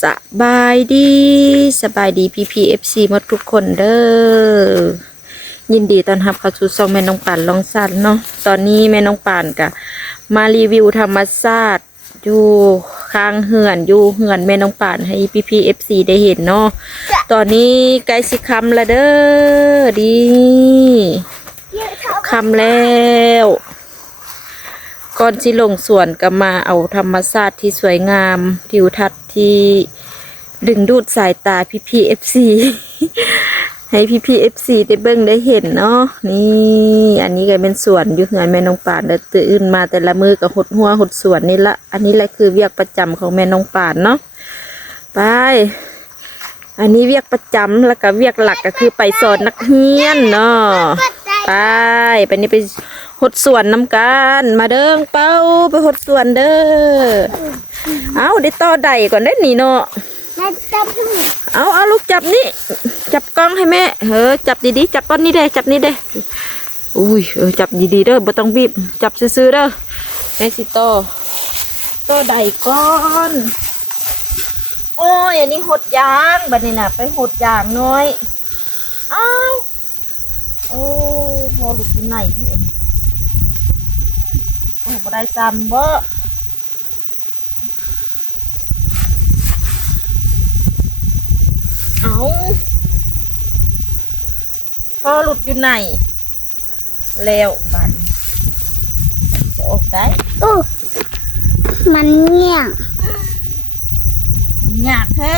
สบายดีPPFC หมดทุกคนเด้อยินดีต้อนรับเข้าสู่ช่องแม่น้องป่านลองสั้นเนาะตอนนี้แม่น้องป่านกะมารีวิวธรรมชาติอยู่ข้างเหือนแม่น้องป่านให้ PPFC ได้เห็นเนาะตอนนี้ใกล้สิค่ำแล้วเด้อดีค่ำแล้วก่อนสิลงสวนก็มาเอาธรรมชาติที่สวยงามทิวทัศน์ที่ดึงดูดสายตาPPFC ให้PPFC ได้เบิ่งได้เห็นเนาะนี่อันนี้ก็เป็นสวนอยู่เหือนแม่น้องป่านเด้อตื่นมาแต่ละมือก็หดหัวหดสวนนี่ละอันนี้แหละคือเวียกประจำของแม่น้องป่านเนาะไปอันนี้เวียกประจำแล้วก็เวียกหลักก็คือไปสอนนักเรียนเนาะไปนี่ไปหดสวนน้ำกันมาเด้งเป้าไปหดสวนเด้อเอาได้ต่อใดก่อนได้หนีเนาะเอาลูกจับนี่จับกล้องให้แม่จับดีๆจับก้อนนี้ได้จับนี่ได้อุ้ยจับดีๆเด้อบ่ต้องบีบจับซื่อๆเด้อแม่สิต่อใดก้อนโอ้ยอันนี้หดยางบัดนี้น่ะไปหดยางน้อยอ้าวโอ้พอหลุดอยู่ไหนพี่โอ้บ่ได้ซ้ำบ่เอาพอหลุดอยู่ไหนแล้วบันจะออกได้มันเงี่ยหยาบแท้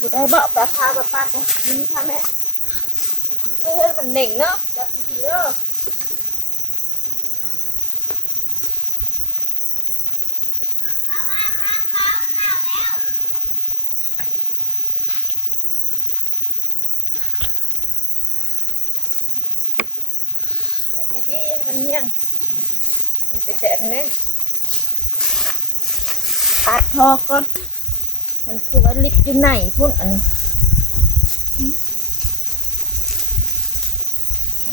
บุได้บอกปลาพาปลาปาดนี่ค่ะแม่เพื่อนมันเน่งเนาะจับดีๆเนาะดีๆมันเงี้ยงมันไปแตะมันเนี่ยปัดทอก่อนมันคือว่าลิปอยู่ไหนพุ่นอันนี้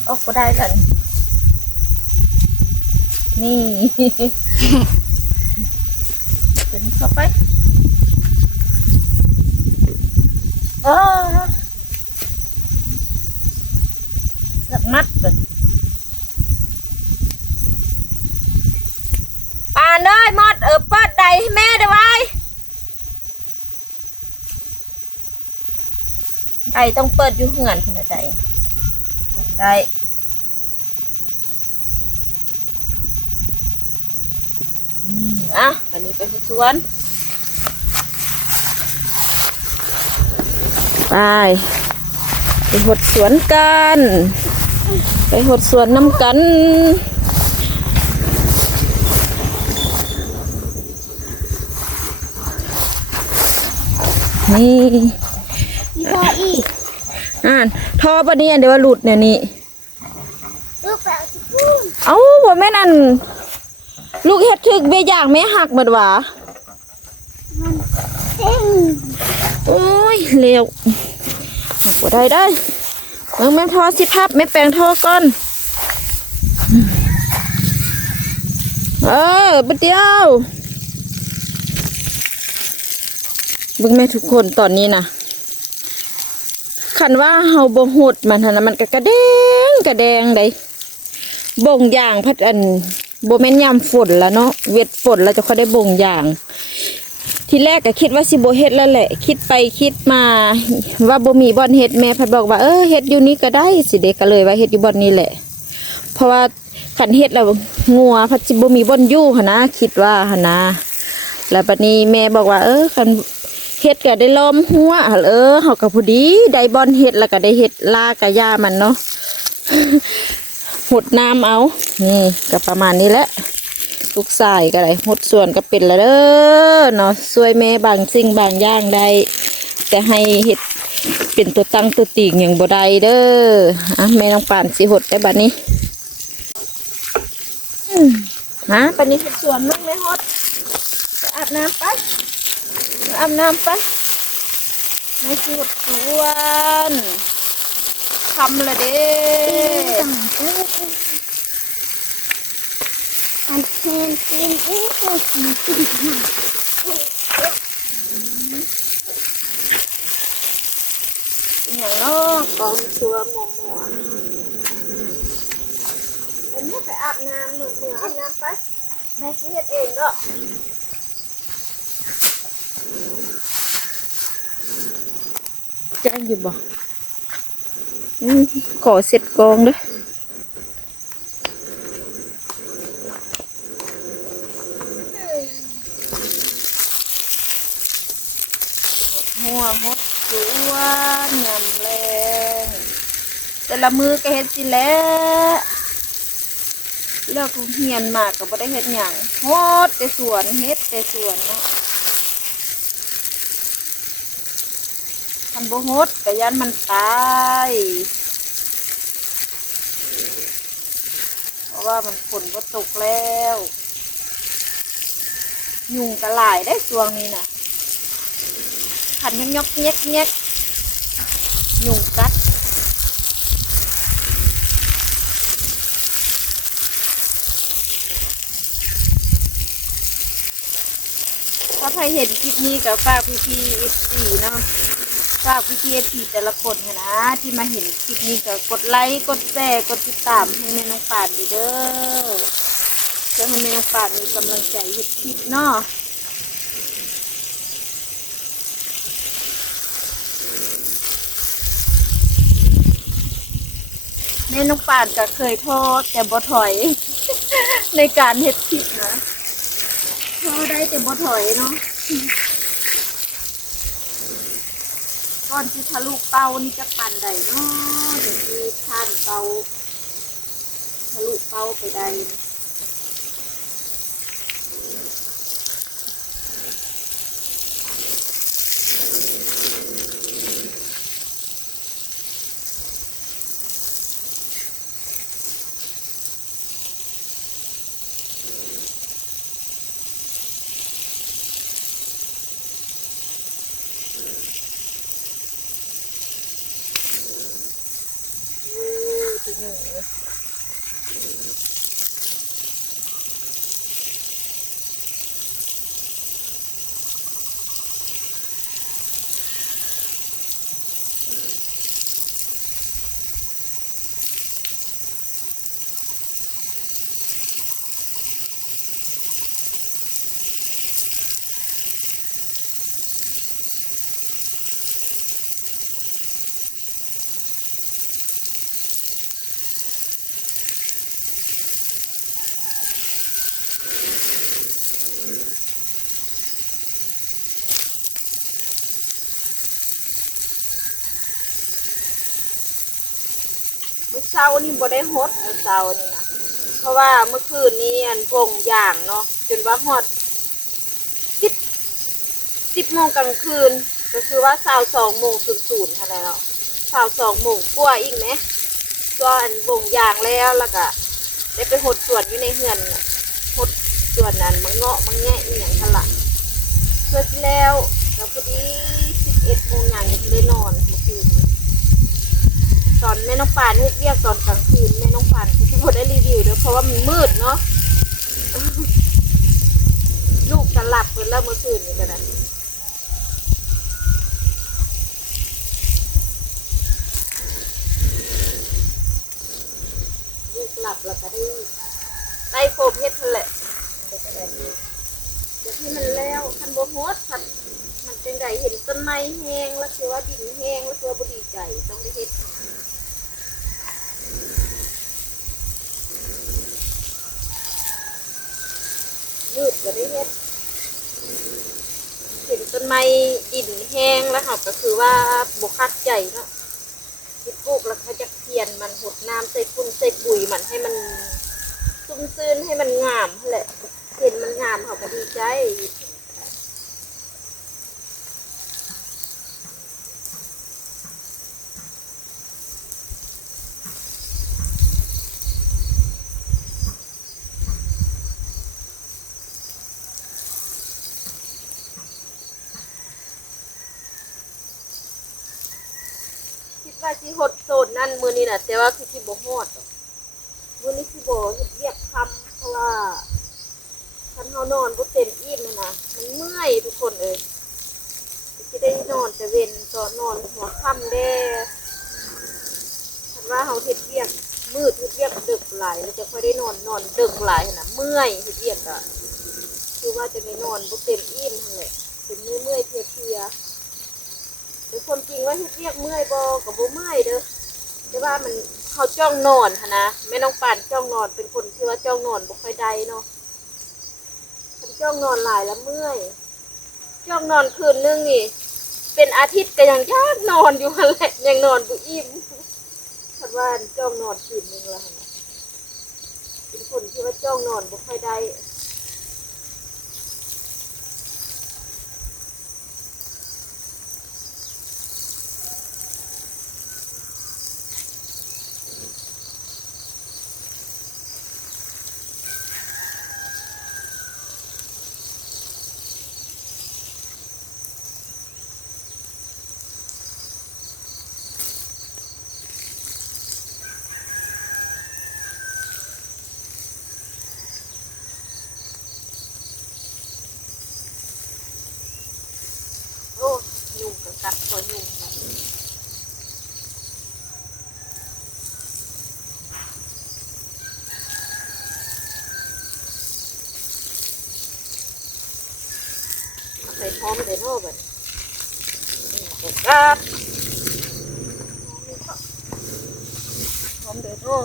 ออกก็ได้แล้วนี่ขึ้นเข้าไปสักมัดเลยป่านเลยมดเปิดใดให้แม่ได้ไว้ไอ้ต้องเปิดอยู่เหือนขนาดใดได้อันนี้ไปสวนไปหดสวนกันไปหดสวนน้ำกันนี่พออีกท่อปะเนี่ยเดี๋ยวว่าหลุดเนี่ยนี่ลูกแปลกพูดบ่แม่นั่นลูกเฮ็ดถึกเบี้ยอย่างแม่หักหมดหวะมันเส้นโอ้ยเร็วหักบ่ได้แม่ท่อสิพับแม่แปลงท่อก่อนบัดเดียวเบิ่งแม่ทุกคนตอนนี้นะคันว่าเฮาบ่หดมันนะมันก็กระแดงได้บ่งอย่างพัดอันบ่แม่นยามฝนแล้วเนาะเวทฝนแล้วจะค่อยได้บ่งอย่างทีแรกก็คิดว่าสิบ่เฮ็ดแล้วแหละคิดไปคิดมาว่าบ่มีบ่อนเฮ็ดแม่พัดบอกว่าเฮ็ดอยู่นี้ก็ได้สิเด็กก็เลยว่าเฮ็ดอยู่บ่อนนี้แหละเพราะว่าคันเฮ็ดแล้วงัวพัดสิบ่มีบ่อนอยู่หั่นนะคิดว่าหั่นนะแล้วบัดนี้แม่บอกว่าคันเฮ็ดก็ได้ล้อมหัวเฮาก็พอดีได้บอนเฮ็ดแล้วก็ได้เฮ็ดลากะย่ามันเนาะ หดน้ำเอานี่ก็ประมาณนี้แหละลูกสายก็ได้หดส่วนก็เป็นแล้วเด้อเนาะช่วยแม่บางสิ่งบางอย่างได้แต่ให้เฮ็ดเป็นตัวตั้งตัวติ่งอย่างบ่ได้เด้อแม่น้องป่านสิหดได้บัดนี้บัดนี้หดส่วนมึงไม่หดไปอาบน้ำไปในสวนท ค่ำและเด้ อันเพนเป็นโอ้โหสีสีหนัก เป็นอย่างเนาะกองเชือหมอหมอเอ็มไปอาบน้ำมืออาบน้ำไปแม่สิเฮ็ดเองก็แจ้งอยู่บ่ขอเสร็จกองเด้อหัวหดสวนยำแรงแต่ละมือก็เฮ็ดสิแล้วเลิกเฮียนมากก็บ่ได้เฮ็ดหยังโฮดแต่สวนเฮ็ดแต่สวนเนาะคันบ่โฮดก็ยันมันตายเพราะว่ามันฝนบ่ตกแล้วยุงก็หลายได้ช่วงนี้น่ะขันยอกๆแยกๆยุงกัดถ้าใครเห็นคลิปนี้ก็ฝากพี่ๆ FC เนาะฝากพี่ๆ FC แต่ละคนนะที่มาเห็นคลิปนี้ก็กดไลค์กดแชร์กดติดตามให้แม่น้องป่านดีเด้อเพื่อให้แม่น้องป่านมีกำลังใจเฮ็ดคลิปเนาะแม่น้องป่านก็เคยโทษแต่บ่ถอย ในการเฮ็ดคลิปนะโทษได้แต่บ่ถอยเนาะก่อนที่ทะลุเป้านี่จะปั่นได้เนาะเดี๋ยวที่ท่านเป้าทะลุเป้าไปได้จะอยู่เลย เมื่อเช้านี่บ่ได้ฮดเมื่อเช้านี่นะเพราะว่าเมื่อคืนนี้อันพงอย่างเนาะจนว่าฮอด10 โมงกลางคืนก็คือว่า22:00อะไรเนาะ22 โมงกว่าอีกไหมตัวอันวงอย่างแล้วก็ได้ไปหดสวนอยู่ในเฮือนหดสวนนั้นมังเงาะมังแงะอีหยังทันละเพื่อที่แล้วแล้วพอดี11 โมงอย่างนี้ได้นอนเมื่อคืนนี้ ตอนแม่น้องปานเฮ็ดเวียกตอนกลางคืนแม่น้องปานก็สิบ่ได้รีวิวเด้อเพราะว่ามันมืดเนาะ ลูกจะหลับเพิ่นแล้วเมื่อคืนนี่ก็ได้ลูกหลับแล้วก็ได้ไล่โคบเฮ็ดนั่นแหละก็ได้เดี๋ยวที่มันแล้วคันบ่ฮดคันมันจังไดเห็นต้นไม้แห้งแล้วคือว่าดินแห้งแล้วคือว่าบ่ดีใจต้องได้เฮ็ดมืดก็ได้เฮ็ด เห็นต้นไม้ดินแห้งแล้วค่ะก็คือว่าบกคักใจเนาะที่ปลูกแล้วเขาจะเพียนมันหดน้ำใส่ฝุ่นใส่ปุ๋ยมันให้มันชุ่มชื้นให้มันงามนั่นแหละเห็นมันงามเขาก็ดีใจคิดว่าสิหด นนั่นมื้อนี้น่ะแต่ว่าคือสิบ่ฮอดดอกมื้อนี้สิบ่เฮ็ดเวียกค่ำเพราะว่าคันเฮานอนบ่เต็มอิ่มนั่นน่ะมันเมื่อยทุกคนเอ้ยสิได้นอนแต่เว้นตอนนอนหัวค่ำเด้คันว่าเฮาเฮ็ดเวียกมืดเฮ็ดเวียกดึกหลายแล้วจะค่อยได้นอนดึกหลายหั่นน่ะเมื่อยเฮ็ดเวียกอ่ะคือว่าจะได้นอนบ่เต็มอิ่มนั่นแหละเป็นเมื่อยๆเพลียๆแต่ความจริงว่าเฮ็ดเวียกเมื่อยบ่ก็บ่เมื่อยเด้อแต่ว่ามันเขาจ้องนอนหั่นนะแม่น้องปานจ้องนอนเป็นคนที่ว่าจ้องนอนบ่ค่อยได้เนาะคันจ้องนอนหลายแล้วเมื่อยจ้องนอนคืนนึงนี่เป็นอาทิตย์ก็ยังยากนอนอยู่หั่นแหละยังนอนบ่อิ่มคันว่าจ้องนอนคืนนึงแล้วหั่นนะเป็นคนที่ว่าจ้องนอนบ่ค่อยได้โอ้ยุงก็กัดคอยุงค่ะเอาใส่พร้อมเลยเนาะบัดนี้ก็กัดพร้อมเลยเนาะ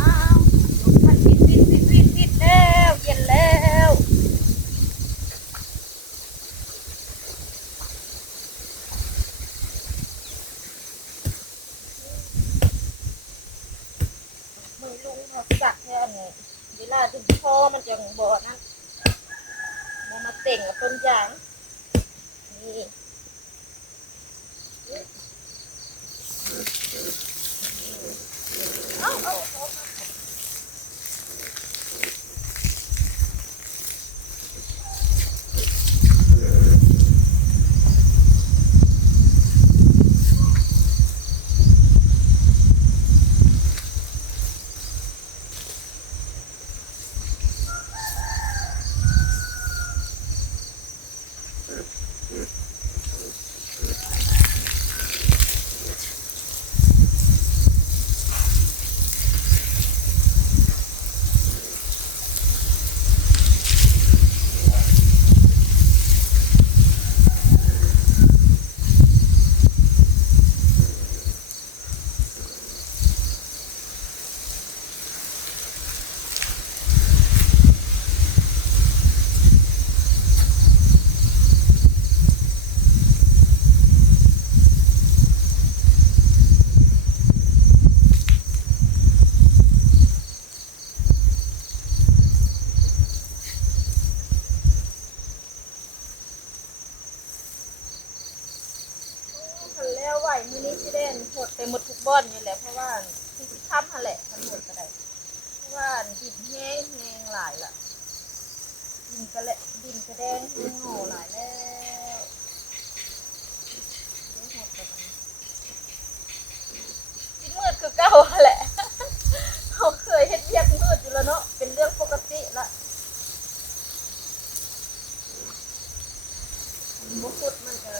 อ้าวพัดวิดแล้วเย็นแล้วมือลุงเขาสักแค่นี้เวลาดึงคอมันจะบ่อนั้นมาเต่งกับต้นยางนี่เอาคันแล้วไหวมือนี้สิเด่นหดไปหมดทุกบ่อนนี่แหละเพราะว่าที่สิค้ำหั่นแหละมันหดก็ได้เพราะว่าดินแห้งหลายละดินกระแดงแห้งโง่หลายแล้วได้หดกันที่มืดคือเก่าแหละเขาเคยเฮ็ดเวียกมืดอยู่แล้วเนาะเป็นเรื่องปกติละบุคุดมันจะ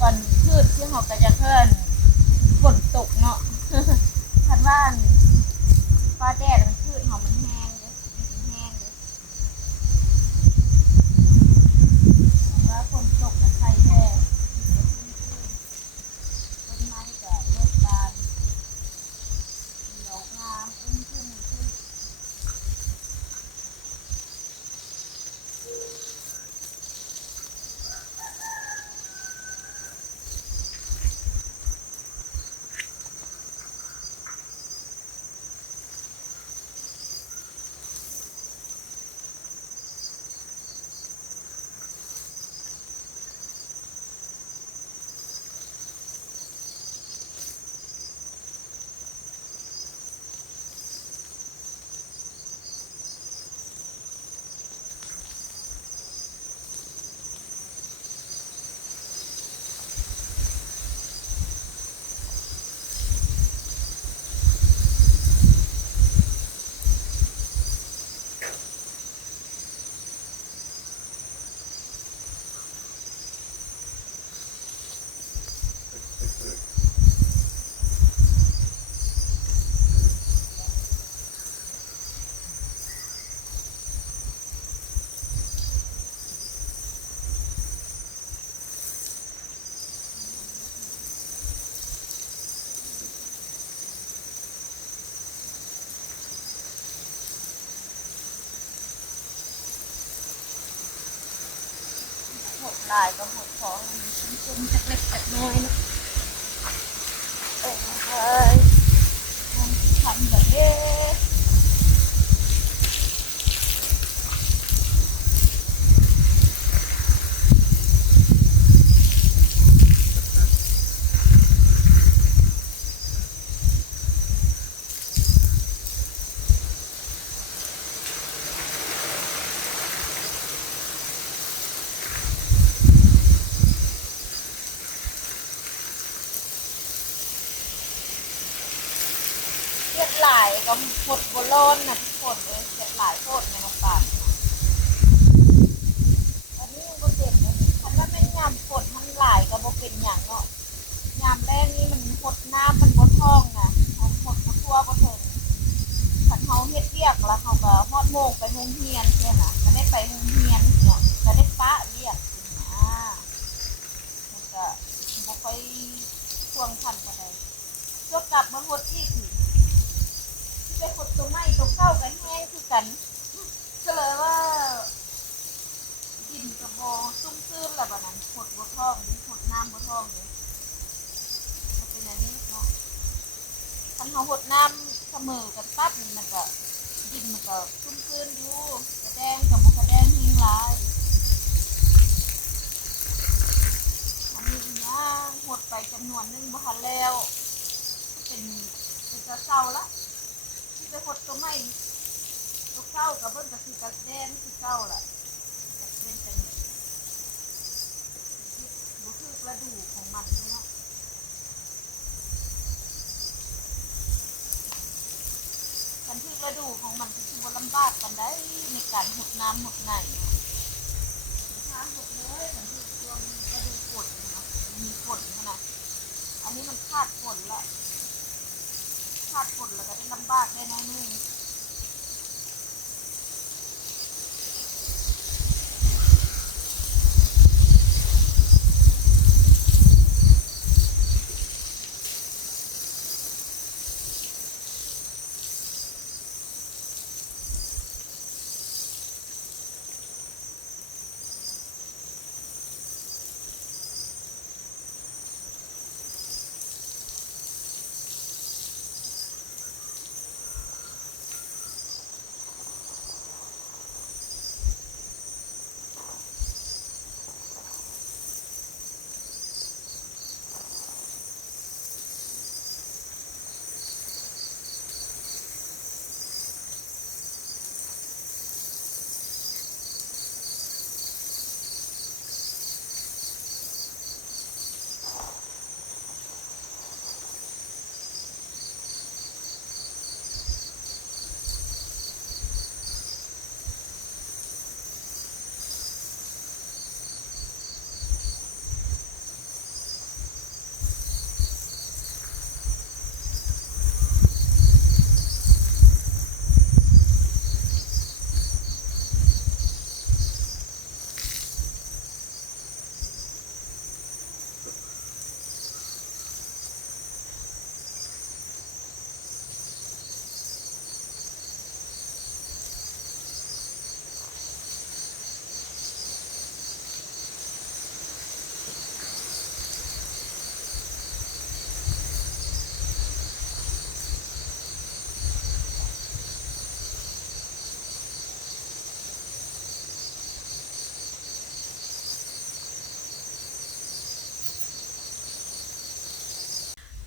กันพืชที่เขาก็จะเพิ่นฝนตกเนาะ คันว่าฟ้าแดดมันพืชเขามันแห้งเลยมันแห้งเลยคันว่าฝนตกกับไข่แย่ต้นไม้ก็เลิกบานเขียวงามขึ้น หดลายกับหดของชุ่มๆจากเล็กจากน้อยนะโอ้ยมันทำแบบนี้เลือดหลายกับหดโบราณนะทุกคนเลยเลือดหลายโคตรในมาปาดอันนี้ยังโบเจ็บเลยคันว่าเป็นยำฝนมันหลายกับโบเป็นอย่างเนาะยำแรกนี่มันหดน้ำมันโบท้องนะมันหดโบทั่วโบถึงคันเขาเฮ็ดเรียกแล้วเขาก็ฮอดโมงไปโรงเรียนใช่ไหมก็ได้ไปโรงเรียนเนาะก็ได้ปะเรียกมันก็บ่ค่อยช่วงทันปานใดช่วงกลับมาหดอีกที่ไปหดตัวไม้ตัวเข้ากันแห้งคือกันก็เลยว่าดินกระบอซุ่มซื่นแล้วบัดนั้นหดบ่ท้องนี่หดน้ำบ่ท้องนี่มันเป็นอย่างนี้เนาะคันเขาหดน้ำเสมอกันปั๊บนี่มันก็ดินมันก็ซุ่มซื่นอยู่กระแดงกับบ่กระแดงหิ้งหลายอันนี้อีหยังหดไปจำนวนหนึงบ่ทันแล้วเป็นเศร้าละที่ไปหดตัวไม้ตัวเข้ากับเบิ่งก็คือกระแดงคือเก่าล่ะก็เป็นจังได๋บ่คือกระดูกของมันเนาะคันคือกระดูกของมันก็สิบ่ลำบากปานใดในการหดน้ำหดไหนเนาะถ้าหดเลยมันคือช่วงฤดูฝนเนาะมีฝนนะอันนี้มันขาดฝนละขาดฝนแล้วก็ได้ลำบากได้น้อยนึง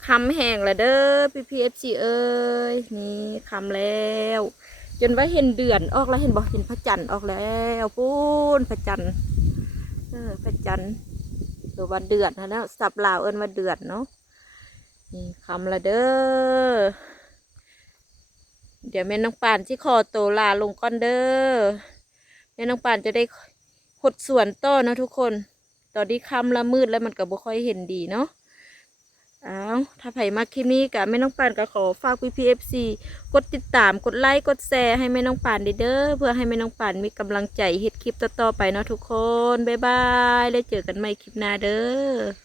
คำแห้งละเด้อพี่เอฟซีเอ้ยนี่คำแล้ว จนว่าเห็นเดือนออกแล้วเห็นบอกเห็นพระจันทร์ออกแล้วปูนพระจันทร์พระจันทร์หรือว่าเดือนนะแล้วสับลาวเอิ้นว่าเดือนเนาะนี่คำละเด้อเดี๋ยวแม่น้องป่านที่คอโตวลาลงก่อนเด้อแม่น้องป่านจะได้หดสวนต้อนะทุกคน ตอนนี้ค่ำละมืดแล้วมันก็บ่ค่อยเห็นดีเนาะอ้าวถ้าไผมาคลิปนี้กับแม่น้องป่านก็ขอฝากพี่เอฟซีกดติดตามกดไลค์กดแชร์ให้แม่น้องป่านเด้อเพื่อให้แม่น้องป่านมีกำลังใจเฮ็ดคลิปต่อๆไปเนาะทุกคนบ๊ายบายแล้วเจอกันใหม่คลิปหน้าเด้อ